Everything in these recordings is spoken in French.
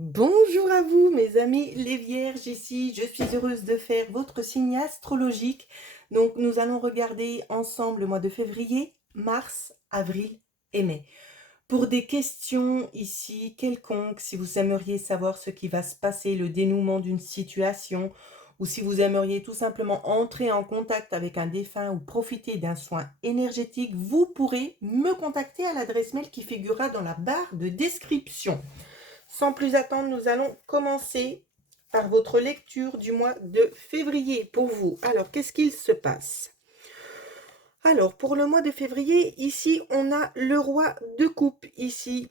Bonjour à vous mes amis les vierges, ici je suis heureuse de faire votre signe astrologique. Donc nous allons regarder ensemble le mois de février, mars, avril et mai. Pour des questions ici quelconques, si vous aimeriez savoir ce qui va se passer, le dénouement d'une situation, ou si vous aimeriez tout simplement entrer en contact avec un défunt ou profiter d'un soin énergétique, vous pourrez me contacter à l'adresse mail qui figurera dans la barre de description. Sans plus attendre, nous allons commencer par votre lecture du mois de février pour vous. Alors, qu'est-ce qu'il se passe? Alors, pour le mois de février, ici, on a le roi de coupe, ici,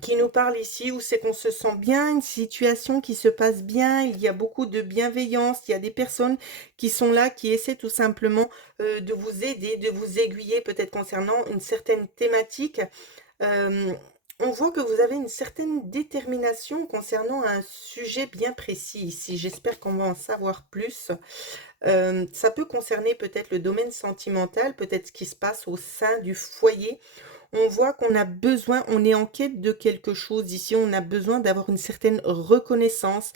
qui nous parle ici, où c'est qu'on se sent bien, une situation qui se passe bien, il y a beaucoup de bienveillance, il y a des personnes qui sont là, qui essaient tout simplement de vous aider, de vous aiguiller, peut-être concernant une certaine thématique. Euh, on voit que vous avez une certaine détermination concernant un sujet bien précis ici. J'espère qu'on va en savoir plus. Ça peut concerner peut-être le domaine sentimental, peut-être ce qui se passe au sein du foyer. On voit qu'on a besoin, on est en quête de quelque chose ici, on a besoin d'avoir une certaine reconnaissance.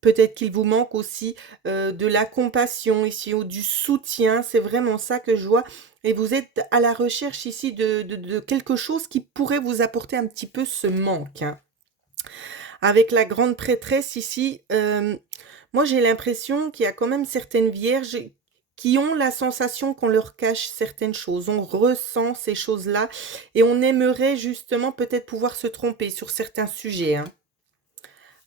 Peut-être qu'il vous manque aussi de la compassion ici ou du soutien, c'est vraiment ça que je vois. Et vous êtes à la recherche ici de quelque chose qui pourrait vous apporter un petit peu ce manque, hein. Avec la grande prêtresse ici, moi j'ai l'impression qu'il y a quand même certaines vierges qui ont la sensation qu'on leur cache certaines choses. On ressent ces choses-là et on aimerait justement peut-être pouvoir se tromper sur certains sujets, hein.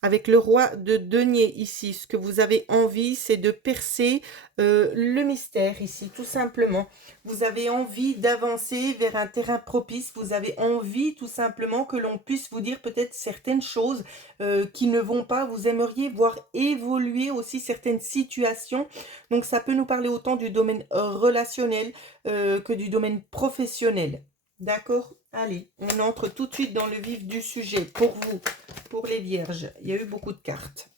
Avec le roi de denier ici, ce que vous avez envie, c'est de percer le mystère ici, tout simplement. Vous avez envie d'avancer vers un terrain propice, vous avez envie tout simplement que l'on puisse vous dire peut-être certaines choses qui ne vont pas, vous aimeriez voir évoluer aussi certaines situations. Donc ça peut nous parler autant du domaine relationnel que du domaine professionnel. D'accord? Allez, on entre tout de suite dans le vif du sujet pour vous. Pour les vierges, il y a eu beaucoup de cartes.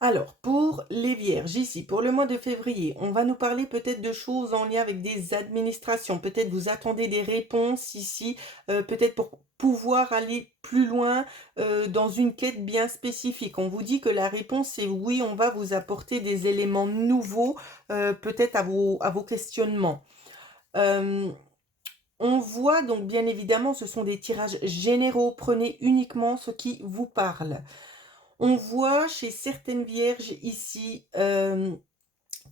Alors, pour les vierges, ici, pour le mois de février, on va nous parler peut-être de choses en lien avec des administrations. Peut-être vous attendez des réponses ici, peut-être pour pouvoir aller plus loin dans une quête bien spécifique. On vous dit que la réponse c'est oui, on va vous apporter des éléments nouveaux, peut-être à vos questionnements. Euh, on voit donc bien évidemment, ce sont des tirages généraux. Prenez uniquement ce qui vous parle. On voit chez certaines vierges ici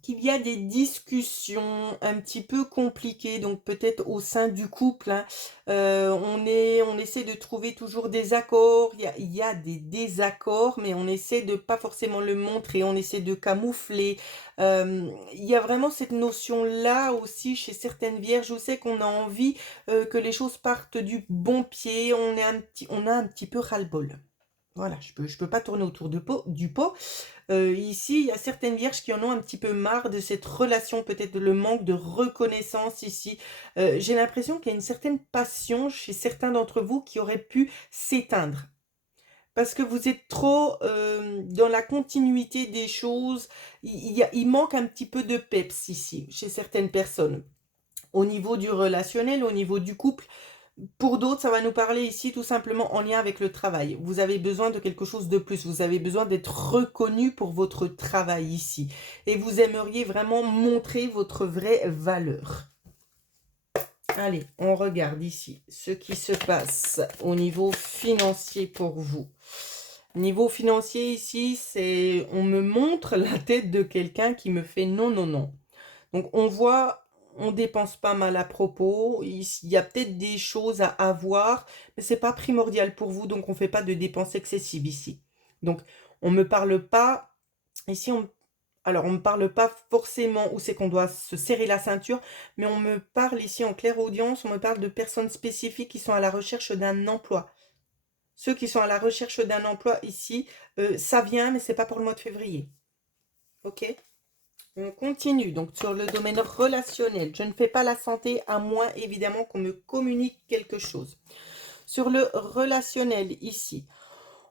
qu'il y a des discussions un petit peu compliquées, donc peut-être au sein du couple, hein. On essaie de trouver toujours des accords, il y a des désaccords, mais on essaie de pas forcément le montrer, on essaie de camoufler. Il y a vraiment cette notion-là aussi chez certaines vierges, je sais qu'on a envie que les choses partent du bon pied, on a un petit peu ras-le-bol. Voilà, je peux pas tourner autour du pot. Ici, il y a certaines vierges qui en ont un petit peu marre de cette relation, peut-être le manque de reconnaissance ici. J'ai l'impression qu'il y a une certaine passion chez certains d'entre vous qui aurait pu s'éteindre. Parce que vous êtes trop dans la continuité des choses. Il manque un petit peu de peps ici, chez certaines personnes. Au niveau du relationnel, au niveau du couple, pour d'autres, ça va nous parler ici tout simplement en lien avec le travail. Vous avez besoin de quelque chose de plus. Vous avez besoin d'être reconnu pour votre travail ici. Et vous aimeriez vraiment montrer votre vraie valeur. Allez, on regarde ici ce qui se passe au niveau financier pour vous. Niveau financier ici, c'est on me montre la tête de quelqu'un qui me fait non, non, non. Donc on voit, on dépense pas mal à propos. Il y a peut-être des choses à avoir, mais c'est pas primordial pour vous, donc on fait pas de dépenses excessives ici. Donc on me parle pas ici. Alors on me parle pas forcément où c'est qu'on doit se serrer la ceinture, mais on me parle ici en claire audience. On me parle de personnes spécifiques qui sont à la recherche d'un emploi. Ceux qui sont à la recherche d'un emploi ici, ça vient, mais c'est pas pour le mois de février. Ok? On continue donc sur le domaine relationnel. Je ne fais pas la santé à moins évidemment qu'on me communique quelque chose. Sur le relationnel ici,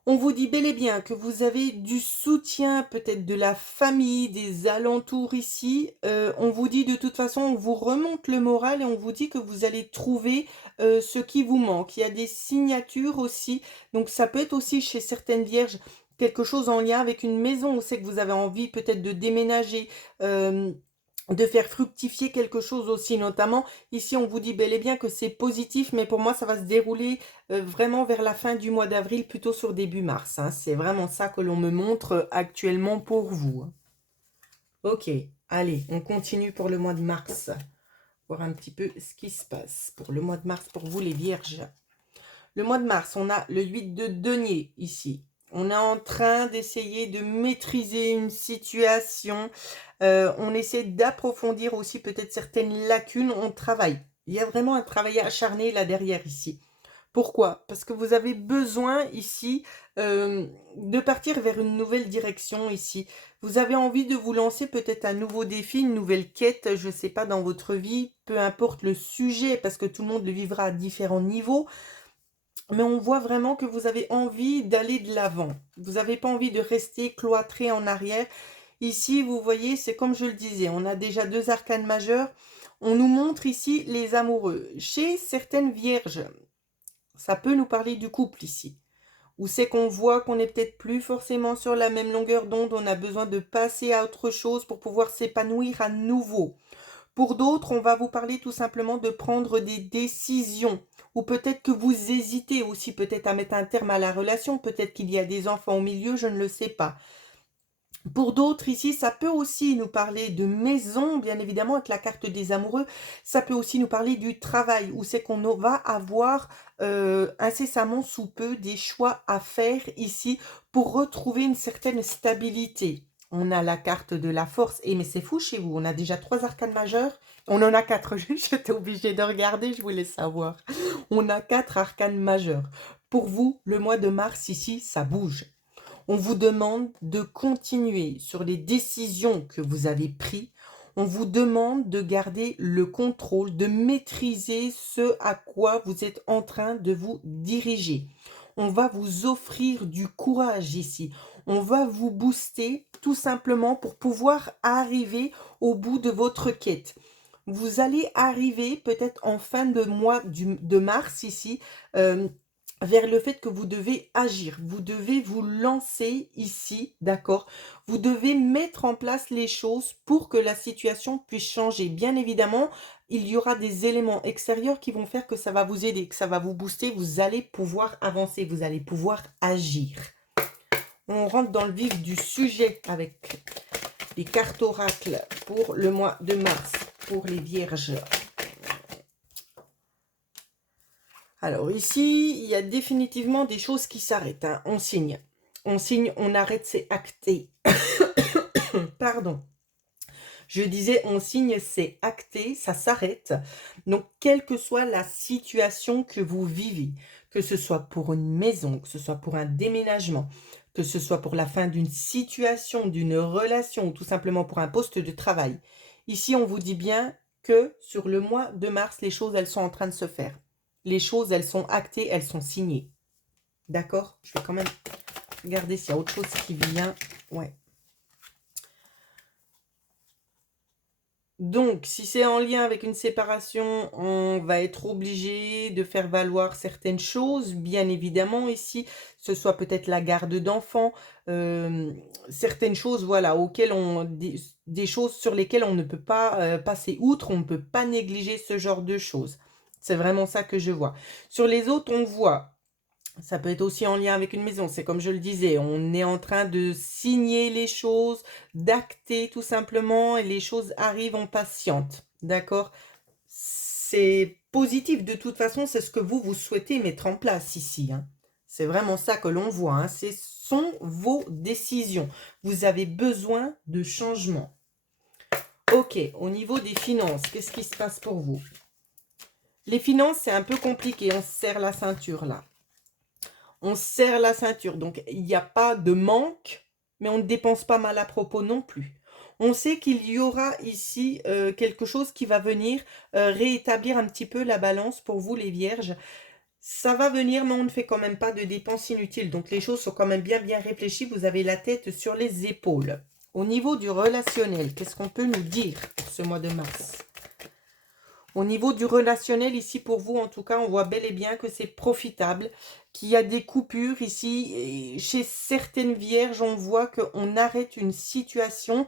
On vous dit bel et bien que vous avez du soutien, peut-être de la famille, des alentours ici. On vous dit de toute façon, on vous remonte le moral et on vous dit que vous allez trouver, ce qui vous manque. Il y a des signatures aussi, donc ça peut être aussi chez certaines vierges quelque chose en lien avec une maison. On sait que vous avez envie peut-être de déménager, hem, de faire fructifier quelque chose aussi notamment. Ici, on vous dit bel et bien que c'est positif, mais pour moi, ça va se dérouler, vraiment vers la fin du mois d'avril, plutôt sur début mars, hein. C'est vraiment ça que l'on me montre, actuellement pour vous, hein. OK, allez, on continue pour le mois de mars. Voir un petit peu ce qui se passe pour le mois de mars pour vous les vierges. Le mois de mars, on a le 8 de denier ici. On est en train d'essayer de maîtriser une situation. On essaie d'approfondir aussi peut-être certaines lacunes. On travaille. Il y a vraiment un travail acharné là derrière ici. Pourquoi? Parce que vous avez besoin ici, de partir vers une nouvelle direction ici. Vous avez envie de vous lancer peut-être un nouveau défi, une nouvelle quête, je ne sais pas, dans votre vie, peu importe le sujet, parce que tout le monde le vivra à différents niveaux. Mais on voit vraiment que vous avez envie d'aller de l'avant. Vous n'avez pas envie de rester cloîtré en arrière. Ici, vous voyez, c'est comme je le disais, on a déjà 2 arcanes majeures. On nous montre ici les amoureux. Chez certaines vierges, ça peut nous parler du couple ici. Où c'est qu'on voit qu'on n'est peut-être plus forcément sur la même longueur d'onde, on a besoin de passer à autre chose pour pouvoir s'épanouir à nouveau. Pour d'autres, on va vous parler tout simplement de prendre des décisions. Ou peut-être que vous hésitez aussi peut-être à mettre un terme à la relation. Peut-être qu'il y a des enfants au milieu, je ne le sais pas. Pour d'autres ici, ça peut aussi nous parler de maison, bien évidemment, avec la carte des amoureux. Ça peut aussi nous parler du travail, où c'est qu'on va avoir incessamment sous peu des choix à faire ici pour retrouver une certaine stabilité. On a la carte de la force. Et mais c'est fou chez vous, on a déjà 3 arcanes majeures. On en a 4, j'étais obligée de regarder, je voulais savoir. On a 4 arcanes majeures. Pour vous, le mois de mars ici, ça bouge. On vous demande de continuer sur les décisions que vous avez prises. On vous demande de garder le contrôle, de maîtriser ce à quoi vous êtes en train de vous diriger. On va vous offrir du courage ici. On va vous booster tout simplement pour pouvoir arriver au bout de votre quête. Vous allez arriver peut-être en fin de mois de mars ici, vers le fait que vous devez agir, vous devez vous lancer ici, d'accord? Vous devez mettre en place les choses pour que la situation puisse changer. Bien évidemment, il y aura des éléments extérieurs qui vont faire que ça va vous aider, que ça va vous booster, vous allez pouvoir avancer, vous allez pouvoir agir. On rentre dans le vif du sujet avec les cartes oracles pour le mois de mars, pour les vierges. Alors ici, il y a définitivement des choses qui s'arrêtent, hein. On signe, on arrête, c'est acté. Pardon. Je disais, on signe, c'est acté, ça s'arrête. Donc, quelle que soit la situation que vous vivez, que ce soit pour une maison, que ce soit pour un déménagement, que ce soit pour la fin d'une situation, d'une relation, ou tout simplement pour un poste de travail. Ici, on vous dit bien que sur le mois de mars, les choses, elles sont en train de se faire. Les choses, elles sont actées, elles sont signées. D'accord? Je vais quand même regarder s'il y a autre chose qui vient. Ouais. Donc, si c'est en lien avec une séparation, on va être obligé de faire valoir certaines choses, bien évidemment ici, ce soit peut-être la garde d'enfants, certaines choses, voilà, auxquelles des choses sur lesquelles on ne peut pas passer outre, on ne peut pas négliger ce genre de choses. C'est vraiment ça que je vois. Sur les autres, on voit ça peut être aussi en lien avec une maison. C'est comme je le disais, on est en train de signer les choses, d'acter tout simplement, et les choses arrivent, en patiente. D'accord? C'est positif. De toute façon, c'est ce que vous souhaitez mettre en place ici, hein. C'est vraiment ça que l'on voit, hein. Ce sont vos décisions. Vous avez besoin de changement. Ok, au niveau des finances, qu'est-ce qui se passe pour vous? Les finances, c'est un peu compliqué. On se serre la ceinture là. On serre la ceinture. Donc, il n'y a pas de manque, mais on ne dépense pas mal à propos non plus. On sait qu'il y aura ici quelque chose qui va venir réétablir un petit peu la balance pour vous, les vierges. Ça va venir, mais on ne fait quand même pas de dépenses inutiles. Donc les choses sont quand même bien réfléchies. Vous avez la tête sur les épaules. Au niveau du relationnel, qu'est-ce qu'on peut nous dire pour ce mois de mars? Au niveau du relationnel, ici pour vous, en tout cas, on voit bel et bien que c'est profitable, qu'il y a des coupures ici. Et chez certaines vierges, on voit qu'on arrête une situation,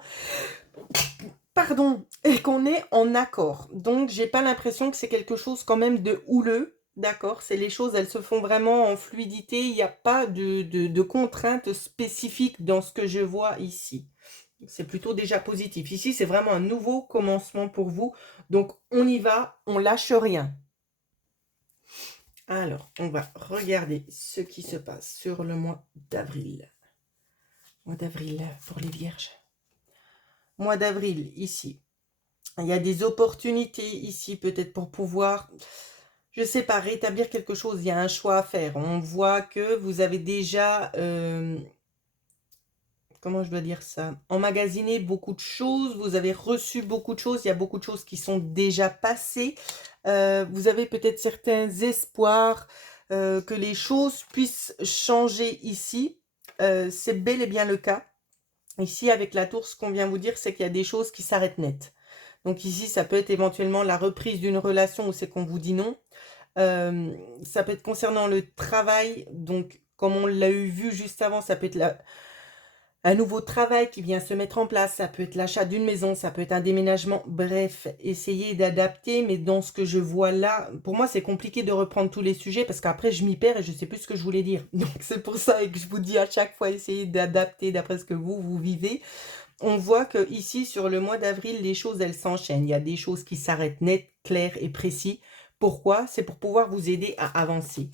pardon, et qu'on est en accord. Donc, j'ai pas l'impression que c'est quelque chose quand même de houleux. D'accord, c'est les choses, elles se font vraiment en fluidité. Il n'y a pas de contraintes spécifiques dans ce que je vois ici. C'est plutôt déjà positif. Ici, c'est vraiment un nouveau commencement pour vous. Donc, on y va, on lâche rien. Alors, on va regarder ce qui se passe sur le mois d'avril. Mois d'avril pour les vierges. Mois d'avril, ici. Il y a des opportunités ici, peut-être pour pouvoir, je sais pas, rétablir quelque chose. Il y a un choix à faire. On voit que vous avez déjà... comment je dois dire ça, emmagasiné beaucoup de choses, vous avez reçu beaucoup de choses, il y a beaucoup de choses qui sont déjà passées. Vous avez peut-être certains espoirs que les choses puissent changer ici. C'est bel et bien le cas. Ici, avec la tour, ce qu'on vient vous dire, c'est qu'il y a des choses qui s'arrêtent net. Donc ici, ça peut être éventuellement la reprise d'une relation où c'est qu'on vous dit non. Ça peut être concernant le travail. Donc, comme on l'a eu vu juste avant, ça peut être un nouveau travail qui vient se mettre en place, ça peut être l'achat d'une maison, ça peut être un déménagement, bref, essayez d'adapter, mais dans ce que je vois là, pour moi c'est compliqué de reprendre tous les sujets parce qu'après je m'y perds et je sais plus ce que je voulais dire. Donc c'est pour ça que je vous dis à chaque fois, essayez d'adapter d'après ce que vous vivez. On voit que ici sur le mois d'avril, les choses elles s'enchaînent, il y a des choses qui s'arrêtent net, claires et précis. Pourquoi? C'est pour pouvoir vous aider à avancer.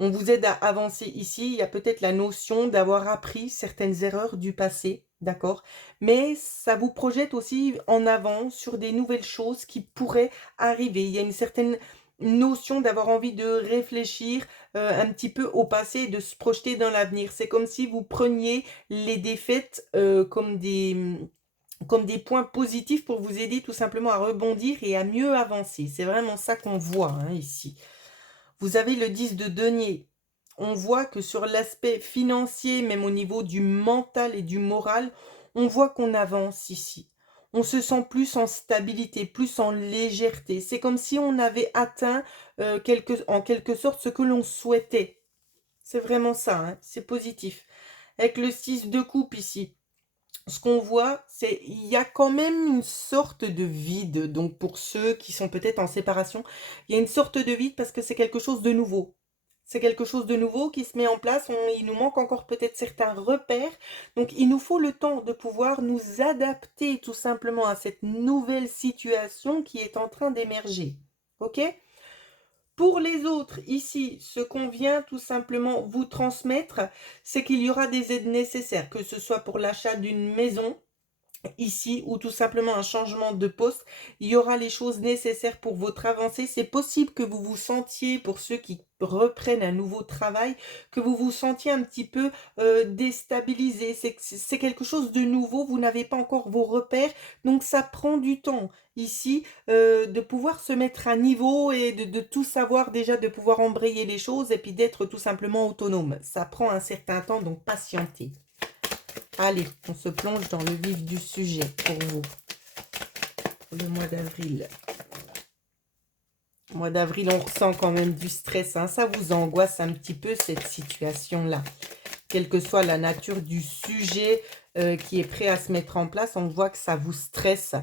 On vous aide à avancer ici. Il y a peut-être la notion d'avoir appris certaines erreurs du passé, d'accord? Mais ça vous projette aussi en avant sur des nouvelles choses qui pourraient arriver. Il y a une certaine notion d'avoir envie de réfléchir un petit peu au passé et de se projeter dans l'avenir. C'est comme si vous preniez les défaites comme des points positifs pour vous aider tout simplement à rebondir et à mieux avancer. C'est vraiment ça qu'on voit hein, ici. Vous avez le 10 de denier. On voit que sur l'aspect financier, même au niveau du mental et du moral, on voit qu'on avance ici. On se sent plus en stabilité, plus en légèreté. C'est comme si on avait atteint en quelque sorte ce que l'on souhaitait. C'est vraiment ça, hein, c'est positif. Avec le 6 de coupe ici, ce qu'on voit, c'est il y a quand même une sorte de vide. Donc pour ceux qui sont peut-être en séparation, il y a une sorte de vide parce que c'est quelque chose de nouveau. C'est quelque chose de nouveau qui se met en place. Il nous manque encore peut-être certains repères. Donc il nous faut le temps de pouvoir nous adapter tout simplement à cette nouvelle situation qui est en train d'émerger. Ok? Pour les autres, ici, ce qu'on vient tout simplement vous transmettre, c'est qu'il y aura des aides nécessaires, que ce soit pour l'achat d'une maison, ici ou tout simplement un changement de poste, il y aura les choses nécessaires pour votre avancée. C'est possible que vous vous sentiez, pour ceux qui reprennent un nouveau travail, que vous vous sentiez un petit peu déstabilisé. C'est quelque chose de nouveau, vous n'avez pas encore vos repères, donc ça prend du temps ici de pouvoir se mettre à niveau et de tout savoir déjà, de pouvoir embrayer les choses et puis d'être tout simplement autonome. Ça prend un certain temps, donc patientez. Allez, on se plonge dans le vif du sujet pour vous. Le mois d'avril. Mois d'avril, on ressent quand même du stress. Hein. Ça vous angoisse un petit peu cette situation-là. Quelle que soit la nature du sujet qui est prêt à se mettre en place, on voit que ça vous stresse.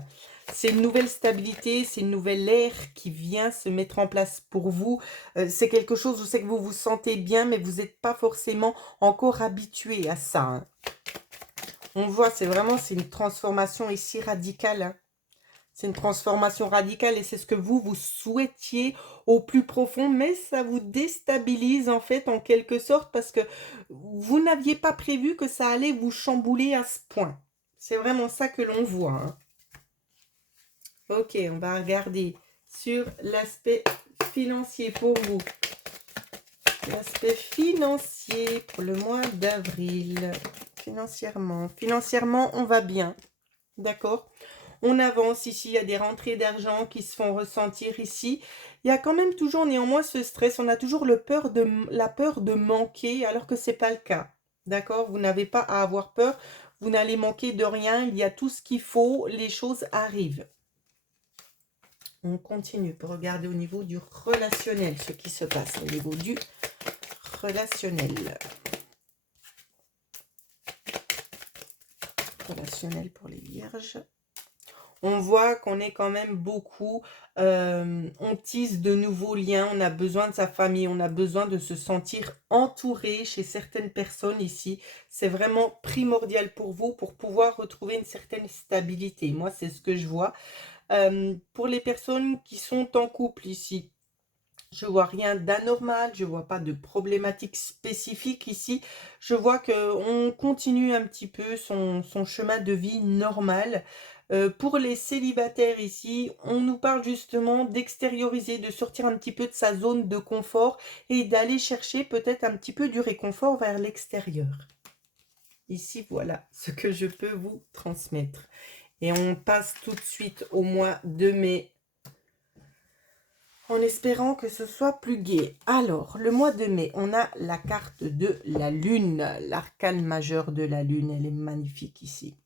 C'est une nouvelle stabilité, c'est une nouvelle ère qui vient se mettre en place pour vous. C'est quelque chose où c'est que vous vous sentez bien, mais vous n'êtes pas forcément encore habitué à ça. Hein. On voit, c'est une transformation ici radicale. Hein. C'est une transformation radicale et c'est ce que vous souhaitiez au plus profond, mais ça vous déstabilise en fait en quelque sorte parce que vous n'aviez pas prévu que ça allait vous chambouler à ce point. C'est vraiment ça que l'on voit. Hein. Ok, on va regarder sur l'aspect financier pour vous. L'aspect financier pour le mois d'avril. Financièrement, on va bien. D'accord? On avance ici, il y a des rentrées d'argent qui se font ressentir ici. Il y a quand même toujours néanmoins ce stress, on a toujours la peur de manquer alors que c'est pas le cas. D'accord? Vous n'avez pas à avoir peur, vous n'allez manquer de rien, il y a tout ce qu'il faut, les choses arrivent. On continue pour regarder au niveau du relationnel, ce qui se passe au niveau du relationnel. Relationnel pour les vierges. On voit qu'on est quand même beaucoup, on tisse de nouveaux liens, on a besoin de sa famille, on a besoin de se sentir entouré chez certaines personnes ici. C'est vraiment primordial pour vous pour pouvoir retrouver une certaine stabilité. Moi, c'est ce que je vois. Pour les personnes qui sont en couple ici, je vois rien d'anormal, je vois pas de problématique spécifique ici. Je vois qu'on continue un petit peu son chemin de vie normal. Pour les célibataires ici, on nous parle justement d'extérioriser, de sortir un petit peu de sa zone de confort et d'aller chercher peut-être un petit peu du réconfort vers l'extérieur. Ici, voilà ce que je peux vous transmettre. Et on passe tout de suite au mois de mai, en espérant que ce soit plus gai. Alors, le mois de mai, on a la carte de la Lune, l'arcane majeur de la Lune. Elle est magnifique ici.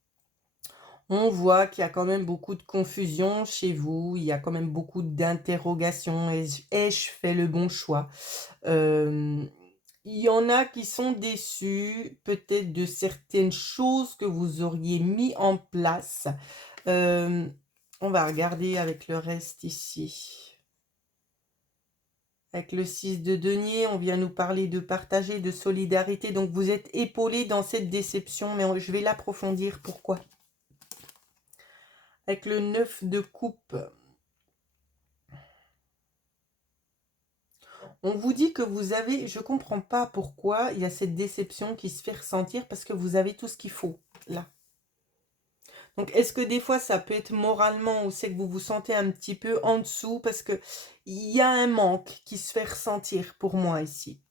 On voit qu'il y a quand même beaucoup de confusion chez vous. Il y a quand même beaucoup d'interrogations. Ai-je fait le bon choix? Il y en a qui sont déçus, peut-être de certaines choses que vous auriez mis en place. On va regarder avec le reste ici. Avec le 6 de denier, on vient nous parler de partager, de solidarité. Donc, vous êtes épaulé dans cette déception, mais je vais l'approfondir. Pourquoi? Avec le 9 de coupe, on vous dit que vous avez... Je ne comprends pas pourquoi il y a cette déception qui se fait ressentir parce que vous avez tout ce qu'il faut, là. Donc, est-ce que des fois, ça peut être moralement ou c'est que vous vous sentez un petit peu en dessous parce que il y a un manque qui se fait ressentir pour moi ici.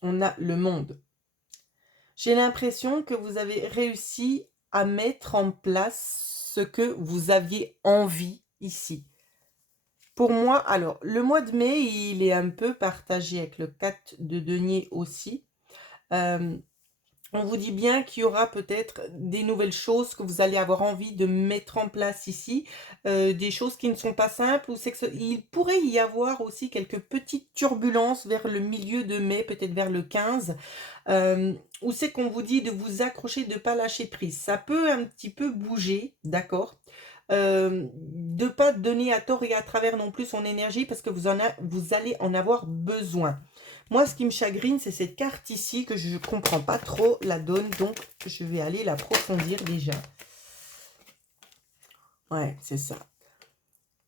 On a le monde. J'ai l'impression que vous avez réussi à mettre en place ce que vous aviez envie ici. Pour moi, alors, le mois de mai, il est un peu partagé avec le 4 de denier aussi. On vous dit bien qu'il y aura peut-être des nouvelles choses que vous allez avoir envie de mettre en place ici, des choses qui ne sont pas simples, ou c'est que il pourrait y avoir aussi quelques petites turbulences vers le milieu de mai, peut-être vers le 15, où c'est qu'on vous dit de vous accrocher, de ne pas lâcher prise. Ça peut un petit peu bouger, d'accord, de ne pas donner à tort et à travers non plus son énergie, parce que vous allez en avoir besoin. Moi, ce qui me chagrine, c'est cette carte ici que je ne comprends pas trop la donne. Donc, je vais aller l'approfondir déjà. Ouais, c'est ça.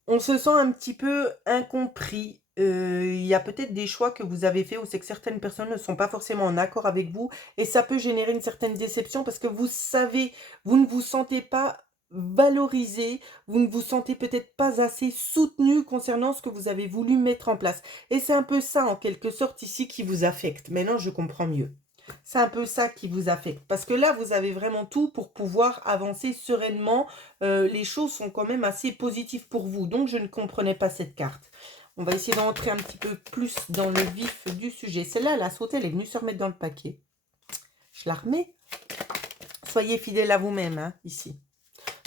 On se sent un petit peu incompris. Il y a peut-être des choix que vous avez faits où c'est que certaines personnes ne sont pas forcément en accord avec vous. Et ça peut générer une certaine déception parce que vous savez, vous ne vous sentez pas valorisé, vous ne vous sentez peut-être pas assez soutenu concernant ce que vous avez voulu mettre en place. Et c'est un peu ça, en quelque sorte, ici, qui vous affecte. Maintenant, je comprends mieux. C'est un peu ça qui vous affecte. Parce que là, vous avez vraiment tout pour pouvoir avancer sereinement. Les choses sont quand même assez positives pour vous. Donc, je ne comprenais pas cette carte. On va essayer d'entrer un petit peu plus dans le vif du sujet. Celle-là, elle a sauté, elle est venue se remettre dans le paquet. Je la remets. Soyez fidèles à vous-même, hein, ici.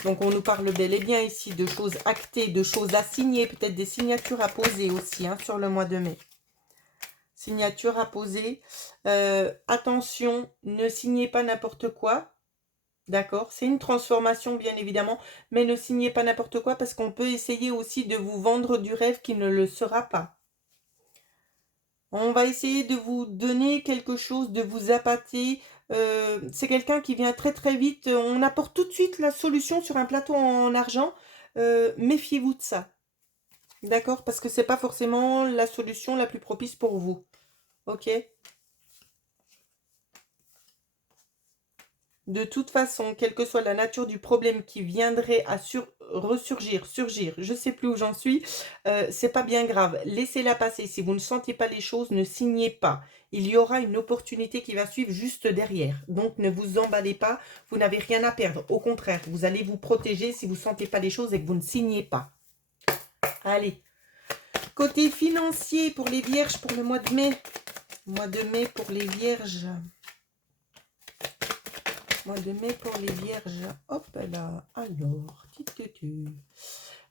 Donc, on nous parle bel et bien ici de choses actées, de choses à signer, peut-être des signatures à poser aussi, hein, sur le mois de mai. Signature à poser. Attention, ne signez pas n'importe quoi. D'accord? C'est une transformation, bien évidemment, mais ne signez pas n'importe quoi parce qu'on peut essayer aussi de vous vendre du rêve qui ne le sera pas. On va essayer de vous donner quelque chose, de vous appâter. C'est quelqu'un qui vient très très vite. On apporte tout de suite la solution sur un plateau en argent. Méfiez-vous de ça. D'accord? Parce que c'est pas forcément la solution la plus propice pour vous. Ok? De toute façon, quelle que soit la nature du problème qui viendrait à surgir, je sais plus où j'en suis, c'est pas bien grave. Laissez-la passer. Si vous ne sentez pas les choses, ne signez pas. Il y aura une opportunité qui va suivre juste derrière. Donc ne vous emballez pas, vous n'avez rien à perdre. Au contraire, vous allez vous protéger si vous ne sentez pas les choses et que vous ne signez pas. Allez. Côté financier pour les vierges pour le mois de mai. Mois de mai pour les vierges. Mois de mai pour les vierges. Hop là. Alors.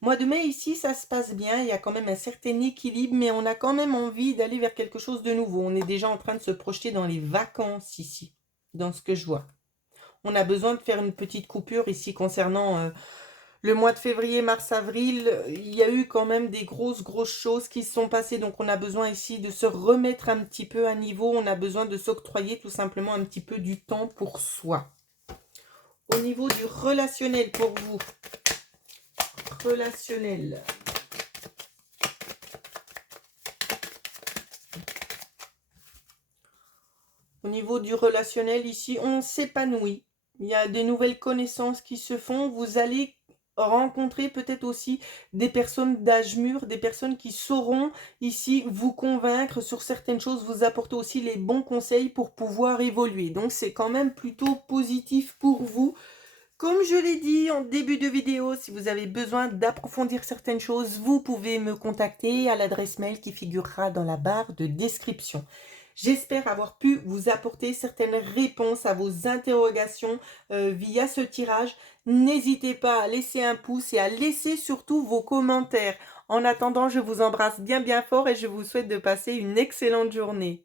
Mois de mai ici, ça se passe bien. Il y a quand même un certain équilibre, mais on a quand même envie d'aller vers quelque chose de nouveau. On est déjà en train de se projeter dans les vacances ici, dans ce que je vois. On a besoin de faire une petite coupure ici concernant le mois de février, mars, avril. Il y a eu quand même des grosses choses qui se sont passées. Donc on a besoin ici de se remettre un petit peu à niveau. On a besoin de s'octroyer tout simplement un petit peu du temps pour soi. Au niveau du relationnel pour vous. Relationnel. Au niveau du relationnel, ici, on s'épanouit. Il y a des nouvelles connaissances qui se font. Vous allez rencontrer peut-être aussi des personnes d'âge mûr, des personnes qui sauront ici vous convaincre sur certaines choses, vous apporter aussi les bons conseils pour pouvoir évoluer. Donc, c'est quand même plutôt positif pour vous. Comme je l'ai dit en début de vidéo, si vous avez besoin d'approfondir certaines choses, vous pouvez me contacter à l'adresse mail qui figurera dans la barre de description. J'espère avoir pu vous apporter certaines réponses à vos interrogations via ce tirage. N'hésitez pas à laisser un pouce et à laisser surtout vos commentaires. En attendant, je vous embrasse bien fort et je vous souhaite de passer une excellente journée.